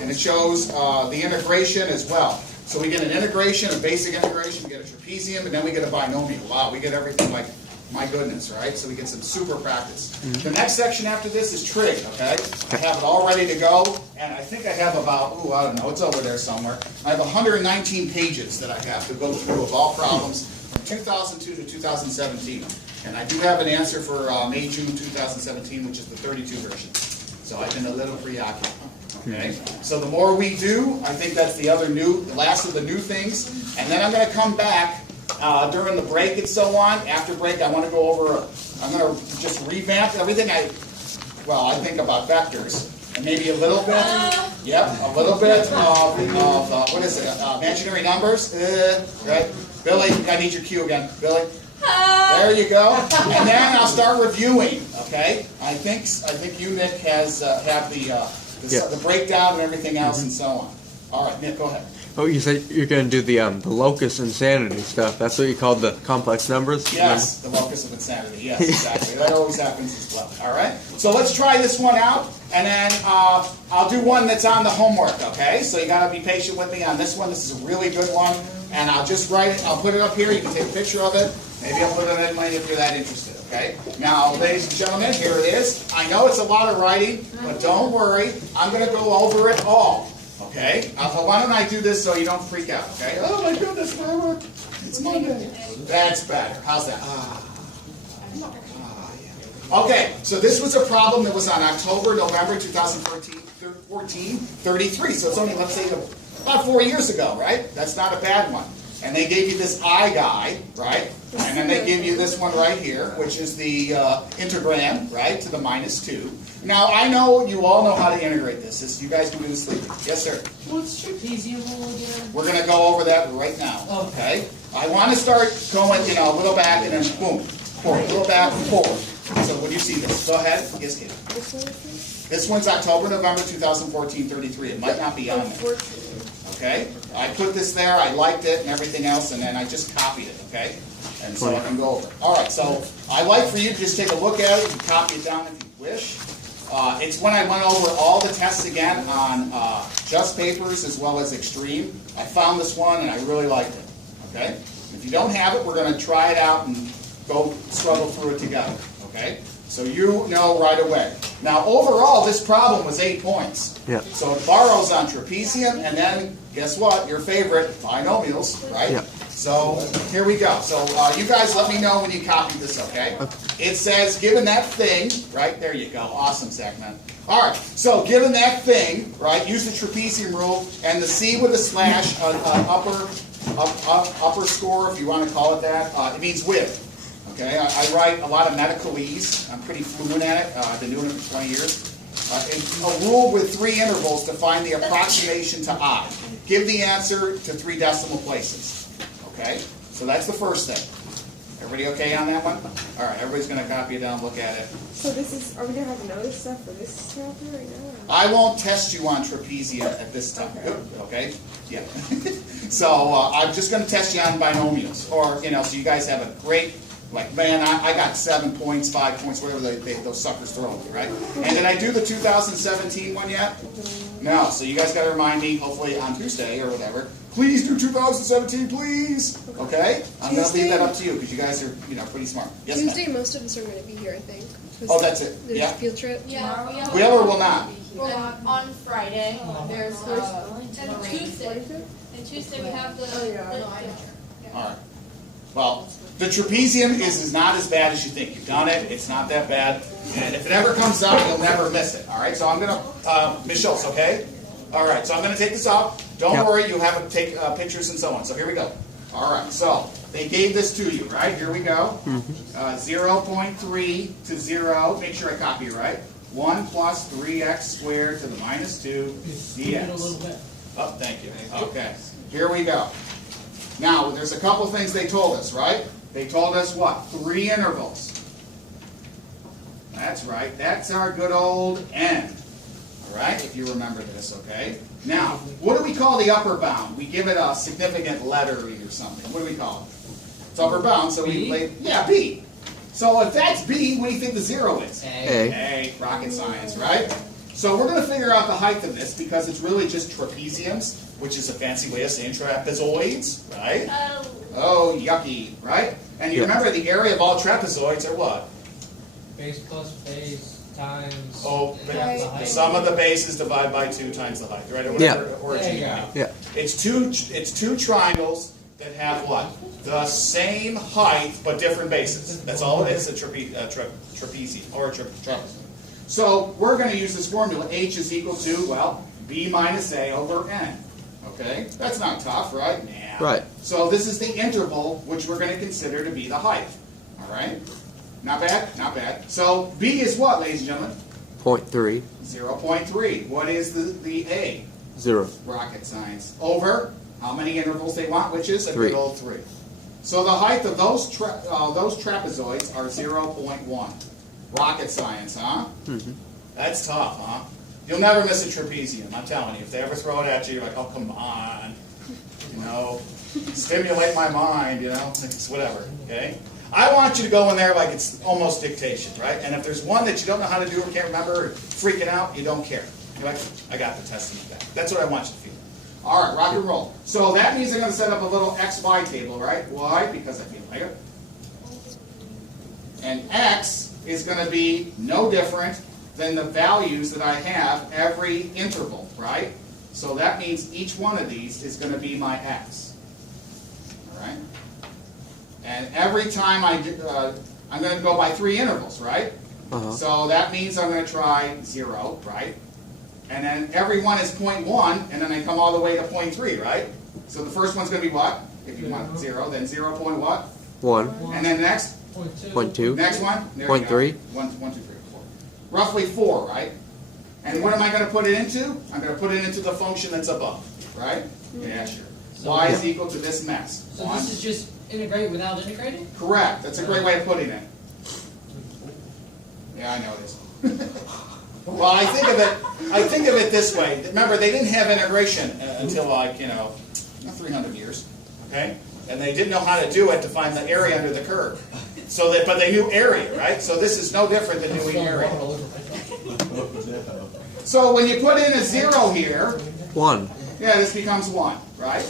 and it shows the integration as well. So we get an integration, a basic integration, we get a trapezium, and then we get a binomial. Wow, we get everything like, my goodness, right? So we get some super practice. The next section after this is trig, okay? I have it all ready to go, and I think I have about, I don't know, it's over there somewhere. I have 119 pages that I have to go through of all problems from 2002 to 2017. And I do have an answer for May, June 2017, which is the 32 version. So I've been a little preoccupied. Okay, so the more we do, I think that's the last of the new things. And then I'm going to come back during the break and so on. After break, I want to go over, I'm going to just revamp everything I think about vectors. And maybe a little bit, a little bit of what is it, imaginary numbers, right? Billy, I need your cue again, Billy. There you go. And then I'll start reviewing, okay? I think you, Nick, have the breakdown and everything else and so on. All right, Nick, go ahead. Oh, you said you're going to do the locus insanity stuff. That's what you called the complex numbers? Yes, the locus of insanity. Yes, exactly. That always happens as well. All right? So let's try this one out, and then I'll do one that's on the homework, okay? So you got to be patient with me on this one. This is a really good one, and I'll just write it. I'll put it up here. You can take a picture of it. Maybe I'll put it in mine if you're that interested, okay? Now, ladies and gentlemen, here it is. I know it's a lot of writing, but don't worry. I'm going to go over it all. Okay? Why don't I do this so you don't freak out, okay? Oh my goodness, Murmer. It's Monday. That's better. How's that? Yeah. Okay, so this was a problem that was on November 2014, 33. So it's only, let's say, about 4 years ago, right? That's not a bad one. And they gave you this I guy, right? And then they give you this one right here, which is the integrand, right, to the -2. Now, I know you all know how to integrate this. You guys can do this sleeping. Yes, sir? What's trapezium again? We're going to go over that right now, okay? I want to start going, a little back and then boom, forward, a little back and forward. So when you see this, go ahead. Yes, kid. This one's October, November 2014, 33. It might not be on there. Okay? I put this there, I liked it and everything else, and then I just copied it, okay? And so I can go over it. All right, so I like for you to just take a look at it and copy it down if you wish. It's when I went over all the tests again on just papers as well as extreme. I found this one and I really liked it, okay? If you don't have it, we're going to try it out and go struggle through it together, okay? So you know right away. Now, overall, this problem was 8 points. Yeah. So it borrows on trapezium, and then, guess what? Your favorite, binomials, right? Yeah. So here we go. So you guys let me know when you copy this, okay? It says, given that thing, right? There you go. Awesome, Zachman. All right. So given that thing, right, use the trapezium rule, and the C with a slash, upper score, if you want to call it that, it means with. Okay, I write a lot of medicalese. I'm pretty fluent at it. I've been doing it for 20 years. A rule with 3 intervals to find the approximation to I. Give the answer to 3 decimal places. Okay, so that's the first thing. Everybody okay on that one? All right, everybody's going to copy it down, look at it. So this is, are we going to have another stuff for this chapter right now? I won't test you on trapezia at this time. Okay? Yeah. So I'm just going to test you on binomials. Or, so you guys have a great... Like, man, I got 7 points, 5 points, whatever those suckers throw at me, right? And did I do the 2017 one yet? No, so you guys got to remind me, hopefully on Tuesday or whatever. Please do 2017, please. Okay? I'm going to leave that up to you because you guys are, pretty smart. Yes, Tuesday, most of us are going to be here, I think. Oh, that's it. There's Yeah. a field trip. Yeah. Will or will not? On Friday, there's and Tuesday we have the All right. Well, the trapezium is not as bad as you think. You've done it. It's not that bad. And if it ever comes up, you'll never miss it. All right? So I'm going to, Ms. Schultz, okay? All right. So I'm going to take this out. Don't worry. You have to take pictures and so on. So here we go. All right. So they gave this to you, right? Here we go. 0.3 to 0. Make sure I copy it right. 1 plus 3x squared to the -2 dx. Oh, thank you. Okay. Here we go. Now, there's a couple things they told us, right? They told us what? 3 intervals. That's right. That's our good old n. All right? If you remember this, okay? Now, what do we call the upper bound? We give it a significant letter or something. What do we call it? It's upper bound, so we lay... Yeah, B. So if that's B, what do you think the 0 is? A. A. Rocket science, right? So we're going to figure out the height of this because it's really just trapeziums, which is a fancy way of saying trapezoids, right? Oh, yucky, right? And you remember the area of all trapezoids are what? Base plus base times. Oh, half the height. the sum of the bases divided by 2 times the height, right? Or Yeah. whatever origin you have. Yeah. It's two triangles that have what? The same height but different bases. That's all it is, a trapezium or a trapezoid. So we're going to use this formula. H is equal to, well, B minus A over N. Okay? That's not tough, right? Nah. Right. So this is the interval which we're going to consider to be the height. All right? Not bad? Not bad. So B is what, ladies and gentlemen? 0.3. 0.3. What is the A? 0. Rocket science. Over how many intervals they want, which is a 3. good old 3. So the height of those trapezoids are 0.1. Rocket science, huh? Mm-hmm. That's tough, huh? You'll never miss a trapezium, I'm telling you. If they ever throw it at you, you're like, oh, come on. You know, stimulate my mind, you know, it's whatever, okay? I want you to go in there like it's almost dictation, right? And if there's one that you don't know how to do or can't remember or freaking out, you don't care. You're like, I got the testament back. That's what I want you to feel. All right, rock and roll. So that means I'm going to set up a little XY table, right? Why? Because I feel like it. And X is going to be no different than the values that I have every interval, right? So that means each one of these is going to be my X. All right? And every time I'm going to go by 3 intervals, right? Uh-huh. So that means I'm going to try 0, right? And then every one is 0.1, and then I come all the way to 0.3, right? So the first one's going to be what? If you want 0, then 0 point what? 1. And then next? 0.2. Next one? There you 0.3. go. 1, 2, 3, 4. Roughly 4, right? And what am I going to put it into? I'm going to put it into the function that's above, right? Yeah, sure. Y is equal to this mess. So this is just integrate without integrating? Correct. That's a great way of putting it. Yeah, I know it is. Well, I think of it this way. Remember, they didn't have integration until like 300 years, okay? And they didn't know how to do it to find the area under the curve. So that, but they knew area, right? So this is no different than doing area. So when you put in a 0 here, 1. yeah, this becomes 1, right?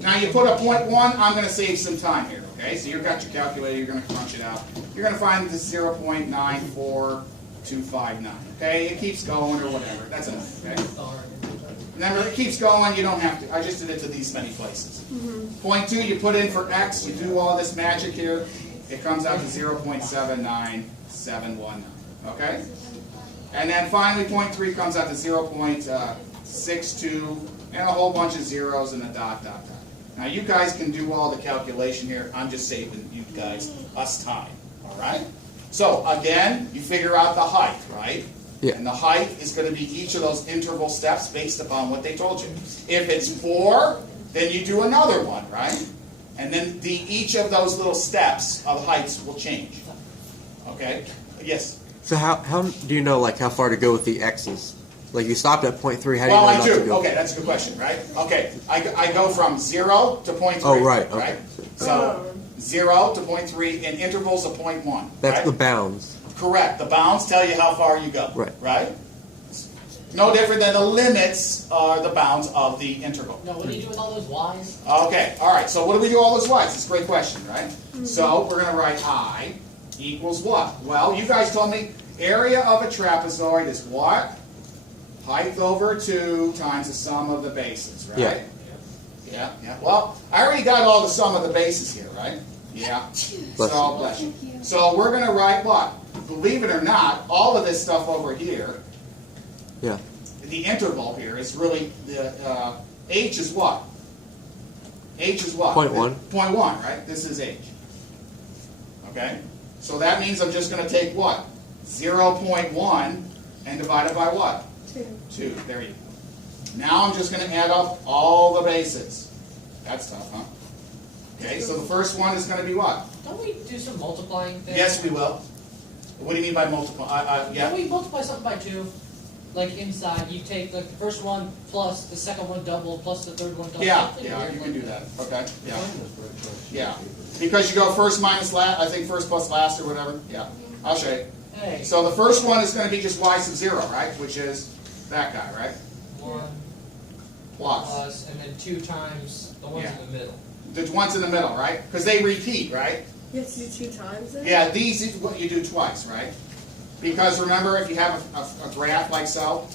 Now you put a 0.1, I'm going to save some time here, okay? So you've got your calculator, you're going to crunch it out. You're going to find this 0.94259, okay? It keeps going or whatever. That's enough, okay? Remember, it keeps going, you don't have to. I just did it to these many places. 0.2, you put in for X, you do all this magic here, it comes out to 0.79719, okay? And then finally, 0.3 comes out to 0.62, and a whole bunch of zeros and a dot, dot, dot. Now, you guys can do all the calculation here. I'm just saving you guys us time, all right? So, again, you figure out the height, right? Yeah. And the height is going to be each of those interval steps based upon what they told you. If it's 4, then you do another one, right? And then each of those little steps of heights will change. Okay? Yes? So how do you know like how far to go with the X's? Like you stopped at 0.3, how do you Well, know I not to do. go? Okay, that's a good question, right? Okay, I go from 0 to 0.3. Oh, right, okay. So 0 to 0.3 in intervals of 0.1. That's right? the bounds. Correct. The bounds tell you how far you go. Right. Right? No different than the limits are the bounds of the interval. No, what do you do with all those Y's? Okay, all right. So what do we do all those Y's? It's a great question, right? So we're going to write I equals what? Well, you guys told me area of a trapezoid is what? Height over 2 times the sum of the bases, right? Yeah. Yeah. Well, I already got all the sum of the bases here, right? Yeah. So, bless you. So we're going to write what? Believe it or not, all of this stuff over here, Yeah. the interval here is really, the H is what? H is what? 0.1. 0.1, right? This is H. Okay? So that means I'm just going to take what? 0.1 and divide it by what? 2. There you go. Now I'm just going to add up all the bases. That's tough, huh? Okay, so the first one is going to be what? Don't we do some multiplying thing? Yes, we will. What do you mean by multiply? Yeah. Don't we multiply something by 2? Like inside, you take like the first one plus the second one double plus the third one double. Yeah, Something yeah, weird you like can do that. that. Okay, yeah. Yeah. Because you go first minus last, I think first plus last or whatever. Yeah, I'll show you. Hey. So the first one is going to be just y sub 0, right? Which is that guy, right? 1 Plus. plus, and then 2 times the ones in the middle. The ones in the middle, right? Because they repeat, right? You have to do 2 times then? Yeah, these is what you do twice, right? Because remember, if you have a graph like so,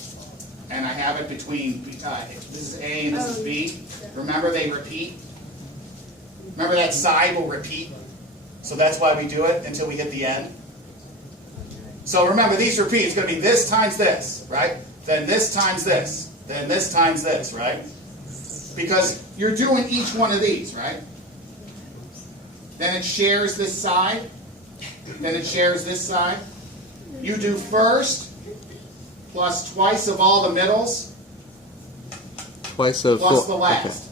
and I have it between, this is A and this is B, remember they repeat? Remember that side will repeat? So that's why we do it until we hit the end. So remember, these repeat. It's going to be this times this, right? Then this times this. Then this times this, right? Because you're doing each one of these, right? Then it shares this side. Then it shares this side. You do first plus twice of all the middles Twice of plus 4. the last.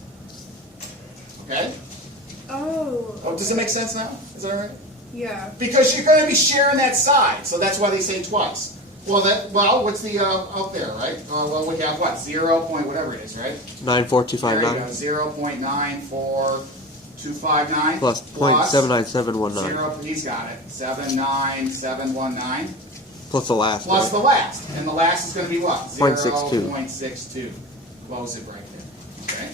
Okay? Oh. Does it make sense now? Is that right? Yeah. Because you're going to be sharing that side, so that's why they say twice. Well, what's the out there, right? Well, we have what? 0 point whatever it is, right? There you 94259 go. 0.94259 plus 0.79719 0. He's got it. 79719 plus the last. plus the last, and the last is going to be what? 0.62. 0.62. Close it right there. Okay.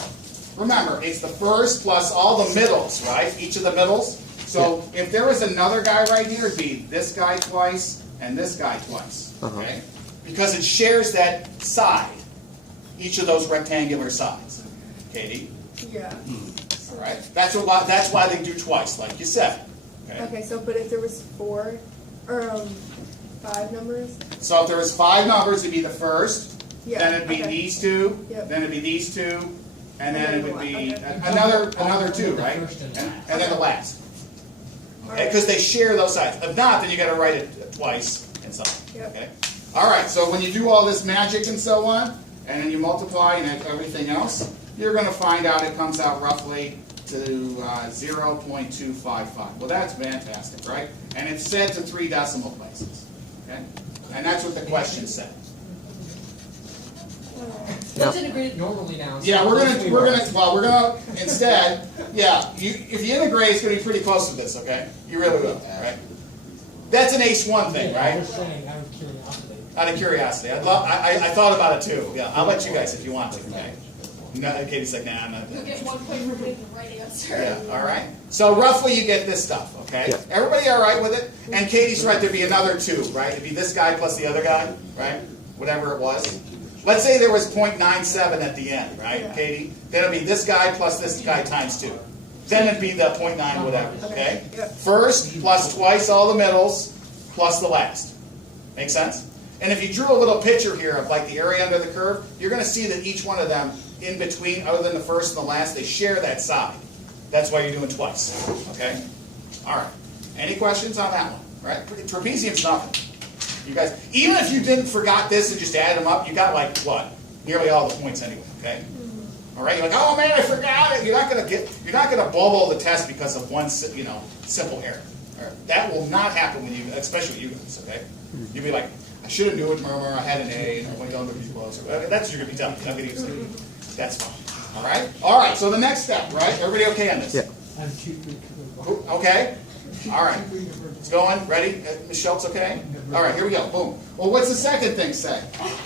Remember, it's the first plus all the middles, right? Each of the middles. So if there was another guy right here, it'd be this guy twice and this guy twice. Okay? Because it shares that side, each of those rectangular sides. Katie? Yeah. All right? That's why they do twice, like you said. Okay? Okay, so but if there was 4 or 5 numbers? So if there was 5 numbers, it'd be the first, Yeah. then it'd be okay. these 2, Yep. then it'd be these 2, and then it would be Okay. another 2, right? And then the last. Okay, because they share those sides. If not, then you got to write it twice and so on. Yep. Okay. All right. So when you do all this magic and so on, and then you multiply and everything else, you're going to find out it comes out roughly to 0.255. Well, that's fantastic, right? And it's set to 3 decimal places. Okay. And that's what the question said. Let's integrate it normally now. Yeah, we're gonna instead, yeah, if you integrate, it's gonna be pretty close to this, okay? You really will, right? That's an AICE 1 thing, I right? was saying, out of curiosity. Out of curiosity, I thought about it too. Yeah, I'll let you guys if you want to, okay? No, Katie's like, nah, I'm not. You'll get 1 point for getting the right answer. Yeah, all right. So roughly, you get this stuff, okay? Yeah. Everybody all right with it? And Katie's right. There'd be another 2, right? It'd be this guy plus the other guy, right? Whatever it was. Let's say there was 0.97 at the end, right, Yeah. Katie? Then it'd be this guy plus this guy times 2. Then it'd be the 0.9 whatever, okay? Yep. First plus twice all the middles plus the last. Make sense? And if you drew a little picture here of like the area under the curve, you're going to see that each one of them in between, other than the first and the last, they share that side. That's why you're doing twice, okay? All right. Any questions on that one? All right? Trapezium's nothing. You guys, even if you didn't forgot this and just added them up, you got like what? Nearly all the points anyway. Okay. All right. You're like, oh man, I forgot it. You're not gonna bubble the test because of one, simple error. All right? That will not happen when you, especially you guys. Okay. You'll be like, I should have knew it, Murmer. I had an A, and I went down to B plus. That's what you're gonna be telling me. I'm gonna use it. That's fine. All right. All right. So the next step, right? Everybody okay on this? Yeah. Okay. All right. It's going. Ready? Ms. Schultz, okay? All right, here we go. Boom. Well, what's the second thing say?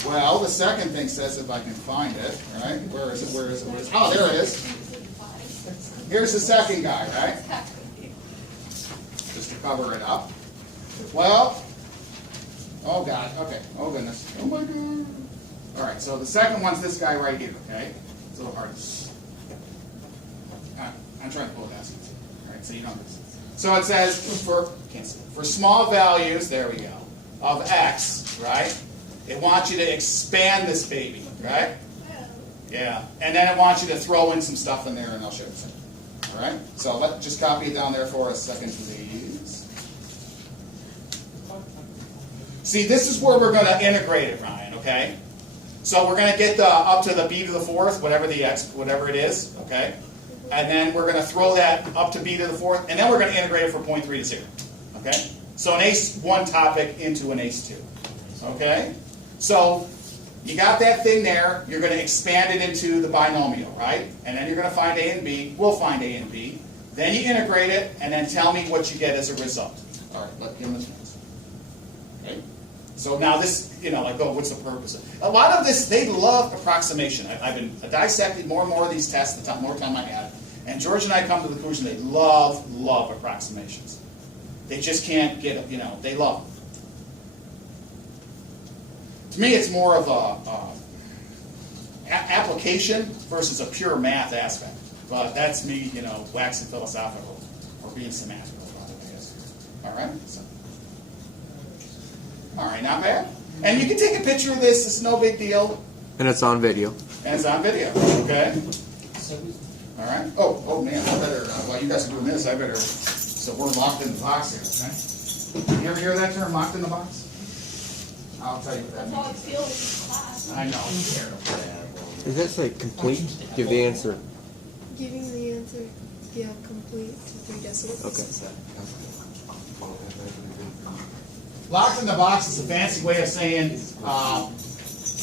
Well, the second thing says, if I can find it, right? Where is it? Where is it? Where is it? Oh, there it is. Here's the second guy, right? Just to cover it up. Well, oh God. Okay. Oh goodness. Oh my God. All right. So the second one's this guy right here. Okay. It's a little hard. I'm trying to pull it out. All right. So you know this. So it says for small values, there we go, of x, right? It wants you to expand this baby, right? Yeah. And then it wants you to throw in some stuff in there, and I'll show you some. All right? So let's just copy it down there for a second, please. See, this is where we're going to integrate it, Ryan, okay? So we're going to get up to the b to the 4th, whatever the x, whatever it is, okay? And then we're going to throw that up to b to the 4th, and then we're going to integrate it from 0.3 to 0. Okay? So an AICE 1 topic into an AICE 2. Okay? So you got that thing there. You're going to expand it into the binomial, right? And then you're going to find a and b. We'll find a and b. Then you integrate it, and then tell me what you get as a result. All right, give them this one. So now this, like, oh, what's the purpose of it? A lot of this, they love approximation. I've been dissecting more and more of these tests the more time I have. And George and I come to the conclusion they love approximations. They just can't get it, they love them. To me, it's more of a application versus a pure math aspect. But that's me, waxing philosophical or being semantical about it, I guess. All right? So. All right, not bad. And you can take a picture of this. It's no big deal. And it's on video. And it's on video. Okay? All right. Oh, man. I better, while you guys are doing this, I better, so we're locked in the box here, okay? You ever hear that term, locked in the box? I'll tell you what that That's how it means. feels in class. I know. Does that say complete? Give the answer. Giving the answer, yeah, complete to 3 decimals. Okay. Locked in the box is a fancy way of saying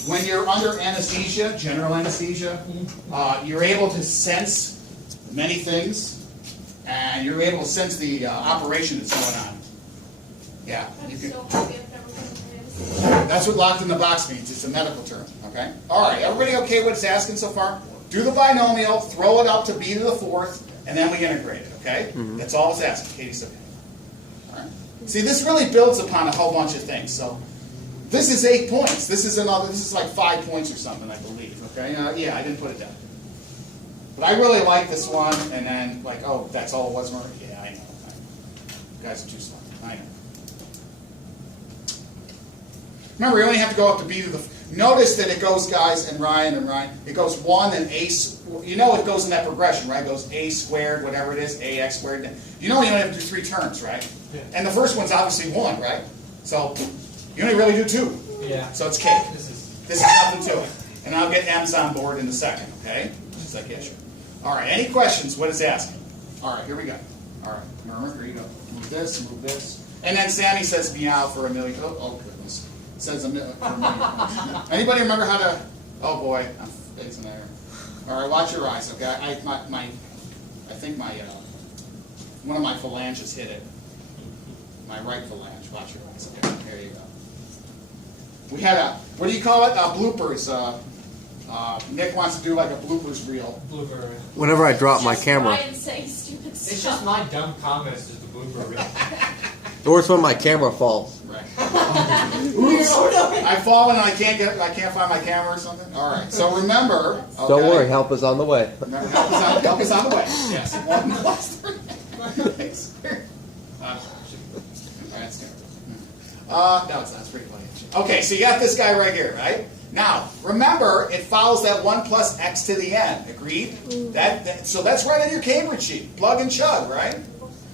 when you're under anesthesia, general anesthesia, you're able to sense many things, and you're able to sense the operation that's going on. Yeah. I'm You can, so happy I've never been in that's what locked in the box means. It's a medical term. Okay. All right. Everybody okay with it's asking so far? Do the binomial, throw it up to b to the 4th, and then we integrate it. Okay. That's all it's asking. Katie's okay. All right. See, this really builds upon a whole bunch of things. So, this is 8 points. This is like 5 points or something, I believe. Okay. Yeah, I didn't put it down. But I really like this one. And then, like, oh, that's all it was, Murmer? Yeah, I know. You guys are too slow. I know. Remember, you only have to go up to b to the... Notice that it goes, guys, and Ryan, it goes 1 and a... it goes in that progression, right? It goes a squared, whatever it is, ax squared. You only have to do 3 terms, right? Yeah. And the first one's obviously 1, right? So, you only really do 2. Yeah. So it's cake. This is This is nothing to it. And I'll get M's on board in a second, okay? She's like, yeah, sure. All right, any questions? What it's asking? All right, here we go. All right, Murmer, here you go. Move this, move this. And then Sammy says meow for a million. Oh goodness. It says a million. Anybody remember how to... Oh, boy. I'm facing there. All right, watch your eyes, okay? I think one of my phalanges hit it. My right phalange. Watch your eyes, okay? There you go. We had what do you call it? Bloopers. Nick wants to do like a bloopers reel. blooper. Whenever I drop my Just camera. Ryan saying stupid stuff. It's just my dumb comments is the blooper reel. Or it's when my camera falls. Right. Oops. I've fallen and I can't find my camera or something. All right. So remember. Okay, Don't worry, help is on the way. Remember, help is on the way. Yes. 1 plus 3. Thanks. That's good. No, it's not. It's pretty funny. Okay, so you got this guy right here, right? Now, remember, it follows that 1 plus x to the n. Agreed? So that's right on your Cambridge sheet. Plug and chug, right?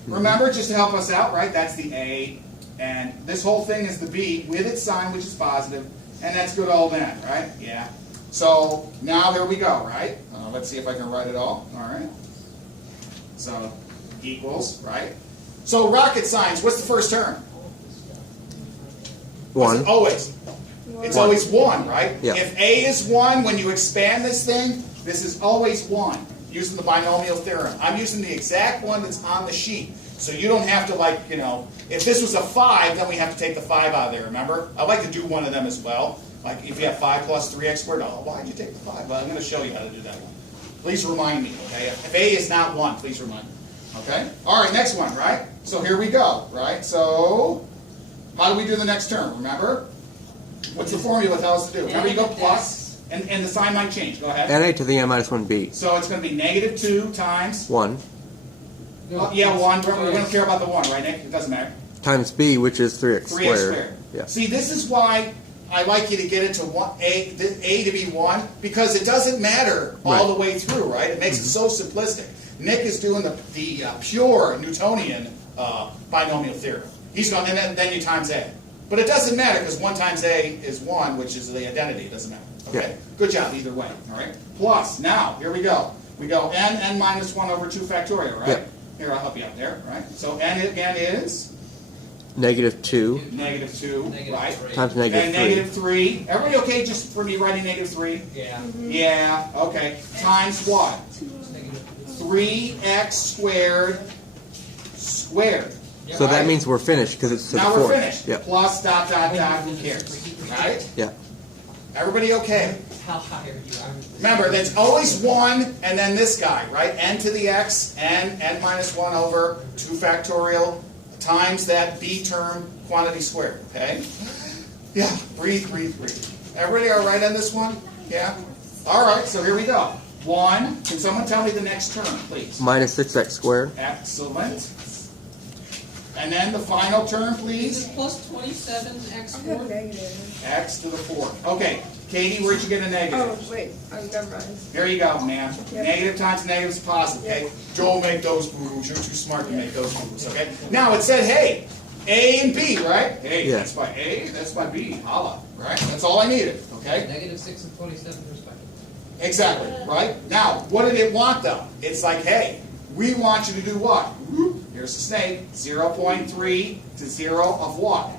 Remember, just to help us out, right? That's the A. And this whole thing is the B with its sign, which is positive. And that's good old N, right? Yeah. So now here we go, right? Let's see if I can write it all. All right. So equals, right? So rocket science, what's the first term? 1. Always. It's One. always 1, right? Yeah. If A is 1, when you expand this thing, this is always 1, using the binomial theorem. I'm using the exact one that's on the sheet. So you don't have to, if this was a 5, then we have to take the 5 out of there, remember? I like to do one of them as well. Like if you have 5 plus 3x squared, oh, why'd you take the 5? Well, I'm going to show you how to do that one. Please remind me, okay? If A is not 1, please remind me. Okay? All right, next one, right? So here we go, right? So how do we do the next term, remember? What's the formula tell us to do? Remember you go plus, and the sign might change. Go ahead. NA to the n minus 1b. So it's going to be negative 2 times... 1 yeah, 1. We don't care about the 1, right, Nick? It doesn't matter. times b, which is 3x 3x squared. squared. Yeah. See, this is why I like you to get it to A to be 1, because it doesn't matter all the way through, right? It makes it so simplistic. Nick is doing the pure Newtonian binomial theorem. He's going, and then you times A. But it doesn't matter, because 1 times A is 1, which is the identity. It doesn't matter. Okay? Yeah. Good job either way. All right? Plus, now, here we go. We go n minus 1 over 2 factorial, right? Yeah. Here, I'll help you out there, right? So n again is? Negative 2 Negative 2, right? times And negative 3. negative 3. Everybody okay just for me writing negative 3? Yeah. Yeah, okay. Times what? 3x squared squared. So that means we're finished because it's to Now the we're fourth. finished. Yep. Plus dot dot dot, who cares? Right? Yeah. Everybody okay? How high are you? Remember, there's always 1 and then this guy, right? N to the x, n minus 1 over 2 factorial times that b term quantity squared, okay? Yeah, breathe, breathe, breathe. Everybody all right on this one? Yeah? All right, so here we go. 1, can someone tell me the next term, please? Minus 6x squared. Excellent. And then the final term, Is please? it plus 27 x I have 4? negative. X to the 4th. Okay, Katie, where'd you get a negative? Oh, wait. Never mind. There you go, man. Yep. Negative times negative is positive, okay? Joel, make those boo-boos. You're too smart to make those boo-boos, okay? Now, it said, hey, A and B, right? Hey, Yeah. that's my A, that's my B. Holla, right? That's all I needed, okay? Negative 6 and 27 respectively. Exactly, right? Now, what did it want, though? It's like, hey, we want you to do what? Here's the snake. 0.3 to 0 of what?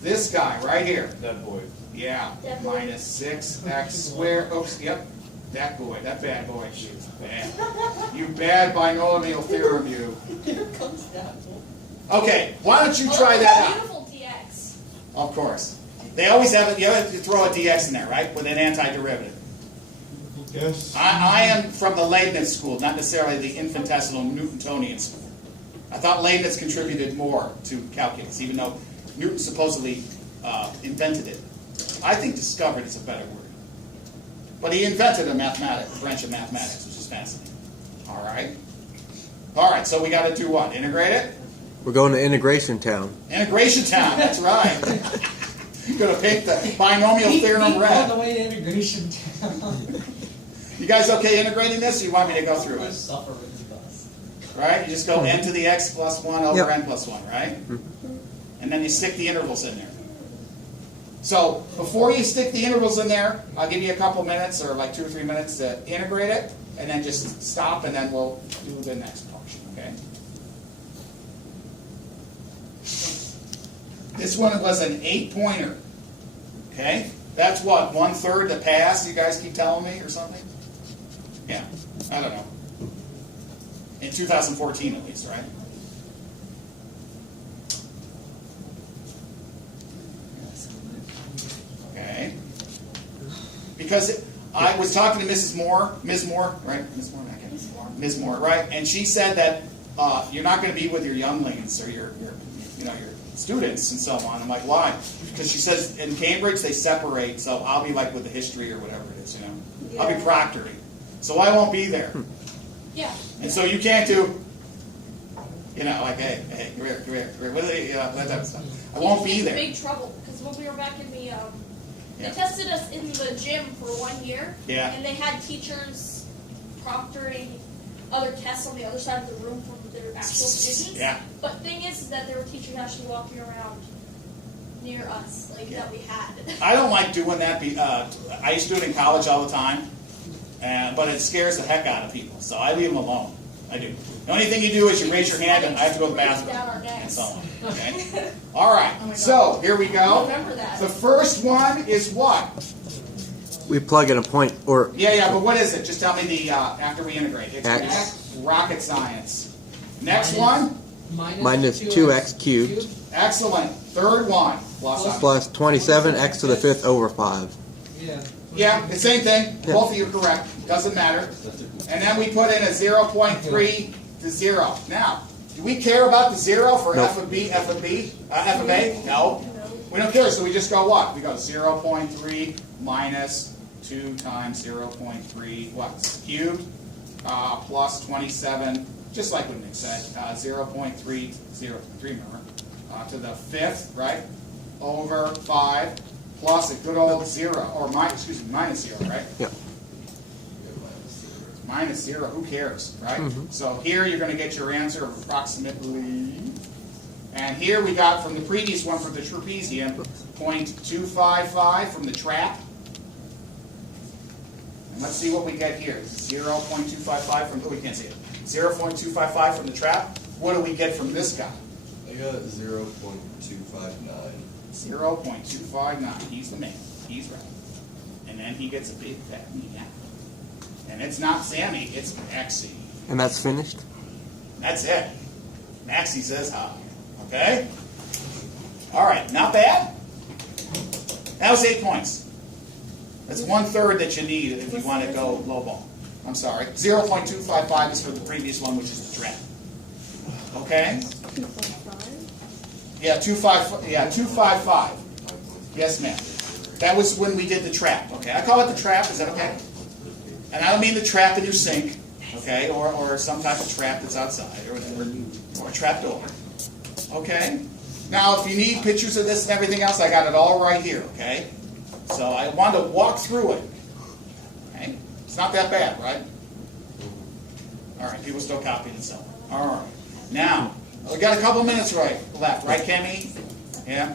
This guy right here. That boy. Yeah, That boy. minus 6x squared. Oops, yep. That boy, that bad boy. She's bad. You bad binomial theorem, you. Here comes that one. Okay, why don't you Oh, try that out? Beautiful DX. Of course. They always have it, you have to throw a dx in there, right? With an antiderivative. Yes. I am from the Leibniz school, not necessarily the infinitesimal Newtonian school. I thought Leibniz contributed more to calculus, even though Newton supposedly invented it. I think discovered is a better word. But he invented a branch of mathematics, which is fascinating. All right? All right, so we got to do what? Integrate it? We're going to integration town. Integration town, that's right. You're going to paint the binomial theorem On the red. way to integration town. You guys okay integrating this, or you want me to go through I it? suffer with this. Right? You just go n to the x plus 1 over Yep. n plus 1, right? And then you stick the intervals in there. So, before you stick the intervals in there, I'll give you a couple minutes, or like 2 or 3 minutes to integrate it, and then just stop, and then we'll do the next function, okay? This one was an 8-pointer, okay? That's what, 1/3 the pass, you guys keep telling me, or something? Yeah, I don't know. In 2014 at least, right? Okay. Because I was talking to Ms. Moore, right? Ms. Moore, okay. Ms. Moore, right? And she said that you're not going to be with your younglings or your students and so on. I'm like, why? Because she says in Cambridge they separate, so I'll be like with the history or whatever it is, I'll be proctoring. So I won't be there. Yeah. And so you can't do, like, hey, come here. What are they, that type of stuff. I won't be there. Big trouble because when we were back in the, they Yeah. tested us in the gym for 1 year. Yeah. And they had teachers proctoring other tests on the other side of the room from their actual students. Yeah. But thing is that there were teachers actually walking around near us, like that we had. I don't like doing that. I used to do it in college all the time, but it scares the heck out of people. So I leave them alone. I do. The only thing you do is you raise your hand and I have to go to the Breaks down bathroom our and necks. so on. Okay. All right. Oh my God. So here we go. Remember that. The first one is what? We plug in a point, or Yeah. But what is it? Just tell me the after we integrate. It's X. rocket science. Next one. minus 2x cubed Excellent. Third one. plus 27x to the 5th over 5. Yeah. Yeah, the same thing. Yeah. Both of you are correct. Doesn't matter. And then we put in a 0.3 to 0. Now, do we care about the 0 for Nope. f of B, f of A? No. We don't care, so we just go what? We go 0.3 minus 2 times 0.3, what? Cubed, plus 27, just like what Nick said, 0.3, remember, to the 5th, right? Over 5, plus a good old 0, or minus 0, right? Yeah. Minus 0, who cares, right? Mhm. So here you're going to get your answer of approximately, and here we got from the previous one from the trapezium, 0.255 from the trap. And let's see what we get here. 0.255 from, we can't see it. 0.255 from the trap. What do we get from this guy? I got 0.259. 0.259. He's the man. He's right. And then he gets a big fat meow. And it's not Sammy, it's Maxie. And that's finished? That's it. Maxie says hi. Okay? All right, not bad. That was 8 points. That's 1/3 that you need if you want to go low ball. I'm sorry. 0.255 is for the previous one, which is the trap. Okay? 2.5. Yeah, 255. Yes, ma'am. That was when we did the trap. Okay, I call it the trap. Is that okay? And I don't mean the trap in your sink, okay, or some type of trap that's outside or whatever, or a trap door. Okay. Now, if you need pictures of this and everything else, I got it all right here. Okay. So I wanted to walk through it. Okay. It's not that bad, right? All right. People still copying and so on. All right. Now we got a couple minutes left, right, Kemi? Yeah.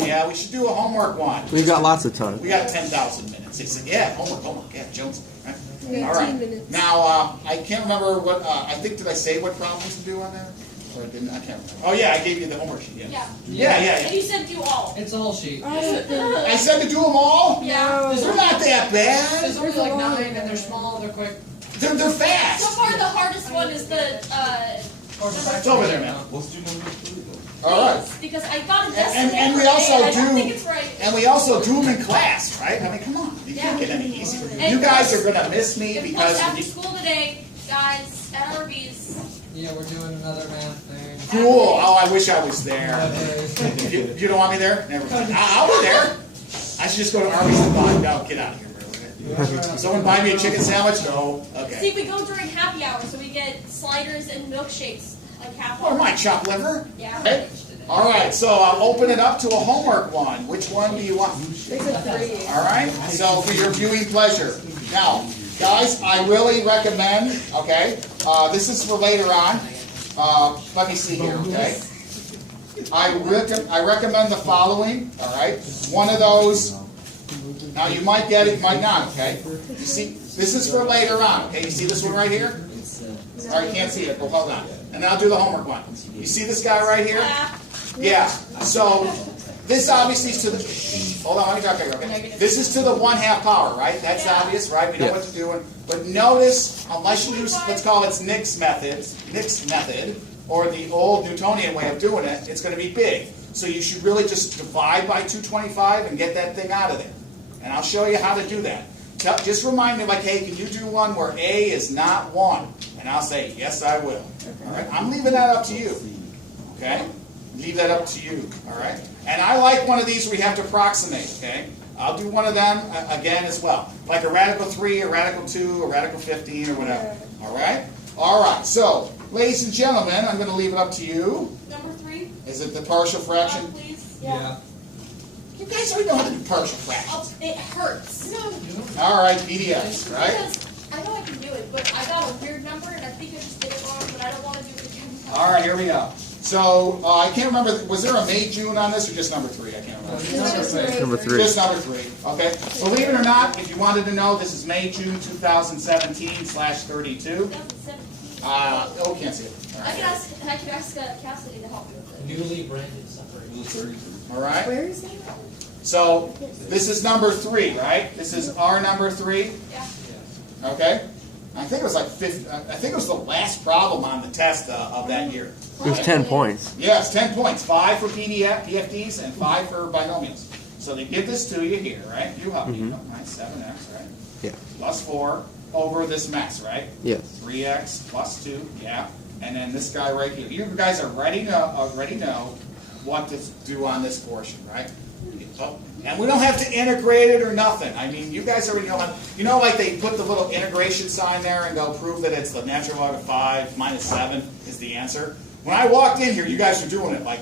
Yeah, we should do a homework one. We've got lots of time. We got 10,000 minutes. He said, yeah, homework, yeah, Jones. Right? We got All right. 10 minutes. Now, I can't remember what, I think, did I say what problems to do on there? Or didn't I? Can't remember. Oh, yeah, I gave you the homework sheet, yeah. And you said do all. It's all sheet. I said to do them all? Yeah. They're not that bad. There's only like 9 and they're small, they're quick. They're fast. So far, the hardest one is the It's over there, man. Let's do number 3 then. All right. because I got it And yesterday. we also I don't do- think it's right. And we also do them in class, right? I mean, come on. You can't get any easier. You guys are going to miss me And because... plus, after school today, guys, at Arby's. Yeah, we're doing another math thing. Cool. Oh, I wish I was there. Okay. You don't want me there? Never mind. I'll be there. I should just go to Arby's and buy. No, get out of here, bro. Someone buy me a chicken sandwich? No. Okay. See, we go during happy hour, so we get sliders and milkshakes, like half Or hour. my chopped liver. Yeah. Okay. All right. So I'll open it up to a homework one. Which one do you want? There's a 3. All right. So for your viewing pleasure. Now, guys, I really recommend. Okay. This is for later on. Let me see here. Okay. I recommend the following. All right. One of those. Now you might get it, might not. Okay. You see, this is for later on. Okay. You see this one right here? All right. You can't see it. Well, hold on. And then I'll do the homework one. You see this guy right here? Yeah. So this obviously is to the. Hold on. Let me talk here. Okay. This is to the 1/2 power, right? That's obvious, right? We know what to do. But notice, unless you use, let's call it Nick's method, or the old Newtonian way of doing it, it's going to be big. So you should really just divide by 225 and get that thing out of there. And I'll show you how to do that. Just remind me, like, hey, can you do one where A is not 1? And I'll say, yes, I will. All right? I'm leaving that up to you. Okay? Leave that up to you. All right? And I like one of these where we have to approximate. Okay? I'll do one of them again as well. Like a radical 3, a radical 2, a radical 15, or whatever. All right? All right. So, ladies and gentlemen, I'm going to leave it up to you. Number 3. Is it the partial fraction? Please. Yeah. You guys already know how to do partial fractions. It hurts. All right, PDFs, right? Because I know I can do it, but I got a weird number and I think I just did it wrong, but I don't want to do it again. All right, here we go. So, I can't remember, was there a May, June on this, or just number 3? I can't remember. Number 3. Just number 3, okay? Believe it or not, if you wanted to know, this is May, June 2017/32. 2017. Oh, can't see it. All I right. could ask Cassidy to help me with it. Newly branded separate. All right? Where is that? So, this is number 3, right? This is our number 3, Yeah. okay? I think it was like 50, I think it was the last problem on the test of that year. It was 10 points. Yes, 10 points. 5 for PFDs and 5 for binomials. So they give this to you here, right? You help me. Right? 7x, right? Yeah. Plus 4 over this max, right? Yes. 3x plus 2, yeah. And then this guy right here. You guys already know what to do on this portion, right? Oh, and we don't have to integrate it or nothing. I mean, you guys already know how. You know, like they put the little integration sign there and go prove that it's the natural log of 5 minus 7 is the answer. When I walked in here, you guys were doing it like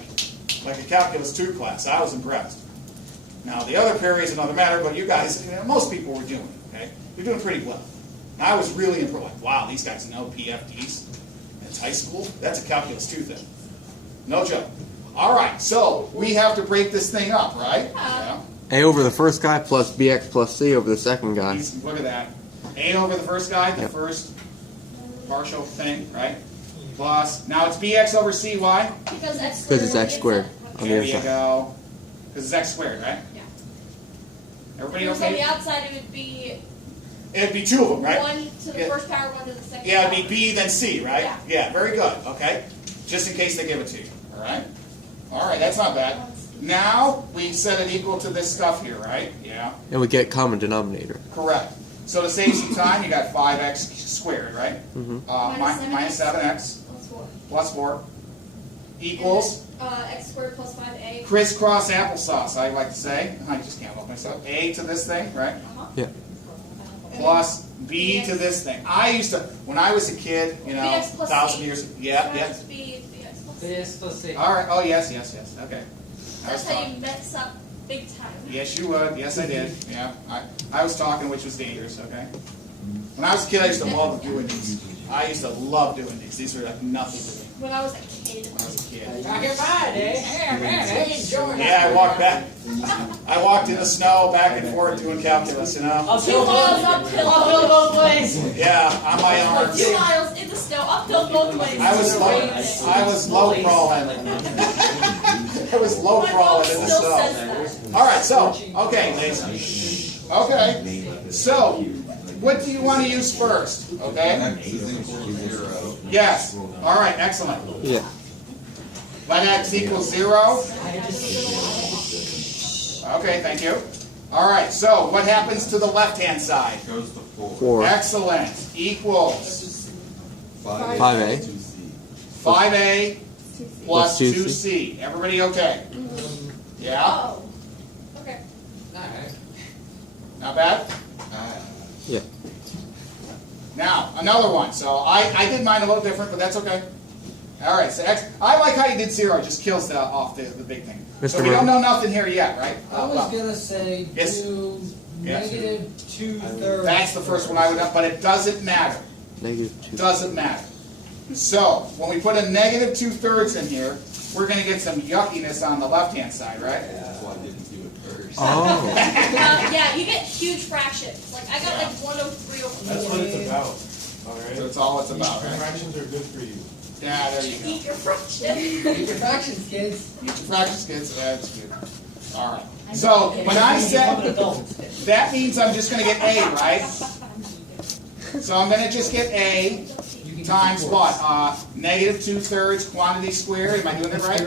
a calculus 2 class. I was impressed. Now the other periods another matter, but you guys, most people were doing it. Okay, you're doing pretty well. And I was really impressed. Like, wow, these guys know PFDs. It's high school. That's a calculus 2 thing. No joke. All right, so we have to break this thing up, right? Yeah. A over the first guy plus BX plus C over the second guy. Look at that. A over the first guy, the Yep. first partial thing, right? Plus, now it's BX over C, why? Because x squared. Because it's X squared on the There other you side. go. Because it's X squared, right? Yeah. Everybody Because on the okay? outside it would be It'd be 2 of them, right? 1 to the Yeah. first power, 1 to the second Yeah, power. it'd be B then C, right? Yeah. Yeah, very good, okay? Just in case they give it to you, all right? All right, that's not bad. Now we set it equal to this stuff here, right? Yeah. And we get common denominator. Correct. So to save some time, you got 5x squared, right? Minus 7x plus 4. plus 4 equals X squared plus 5a. crisscross applesauce, I like to say. I just can't help myself. A to this thing, right? Yeah. Plus B to this thing. I used to, when I was a kid, you know, Bx plus 1,000 C. years. Yeah, yeah. Bx plus C. Yes, let's see. All right. Oh, yes. Okay. I was That's how talking. you mess up big time. Yes, you would. Yes, I did. Yeah. I was talking, which was dangerous, okay? When I was a kid, I used to love doing these. I used to love doing these. These were like nothing to me When I was a kid. when I was a kid. Talking about it, eh? Yeah, man, I enjoy Yeah, I walked back. I walked in the snow back and forth doing calculus, you know? 2 miles uphill. Uphill both ways. Yeah, on my arms. 2 miles in the snow, uphill both ways. I was low crawling. I was low My mom crawling in the still snow. says that. All right, so okay, ladies. Okay, so what do you want to use first? Okay. X is equal to 0. Yes. All right. Excellent. Yeah. Let x equal 0. Okay. Thank you. All right. So what happens to the left-hand side? Goes to 4. 4. Excellent. Equals 5A. 5a plus Plus 2C. 2c. Everybody okay? Yeah. Oh. Okay. Alright. Not bad. Yeah. Now, another one. So I did mine a little different, but that's okay. All right, so X. I like how you did 0. It just kills off the big thing. So Mr. we don't Murmer. know nothing here yet, right? I was Well, gonna say Yes. do Yes. negative 2/3. that's the first one I would have, but it doesn't matter. Negative 2. Doesn't matter. So when we put a negative 2/3 in here, we're going to get some yuckiness on the left-hand side, right? That's why I didn't do it first. Oh. Yeah, you get huge fractions. Like, I got like 103 over 4. That's what it's about. So Alright? it's all it's about, right? Fractions are good for you. Yeah, there you go. Eat your fraction. Keep your fractions, kids. Get your practice kids. That's good. All right. So when I said that means I'm just going to get A, right? So I'm going to just get A times what? Negative 2/3 quantity squared. Am I doing it right?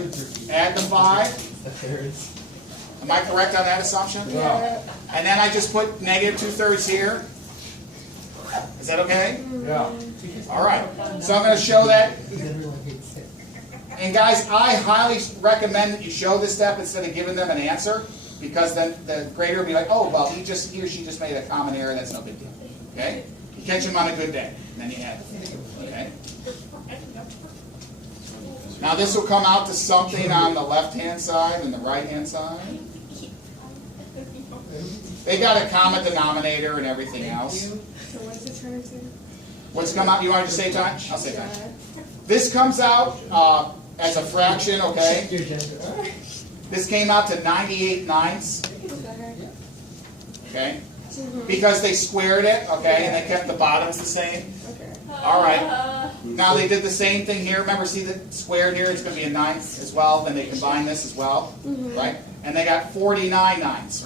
Add the 5. Am I correct on that assumption? Yeah. And then I just put negative 2/3 here. Is that okay? Yeah. All right. So I'm going to show that. And guys, I highly recommend that you show this step instead of giving them an answer, because then the grader will be like, oh, well, he or she just made a common error. That's no big deal. Okay? You catch him on a good day, and then you add it. Okay? Now this will come out to something on the left-hand side and the right-hand side. They got a common denominator and everything else. So what's it turn into? What's come out? You want to just say time? I'll say time. This comes out as a fraction, okay? This came out to 98/9. Okay? Because they squared it, okay, and they kept the bottoms the same. Okay. All right. Now they did the same thing here. Remember, see the squared here? It's going to be a 9th as well. Then they combine this as well, right? And they got 49 9s.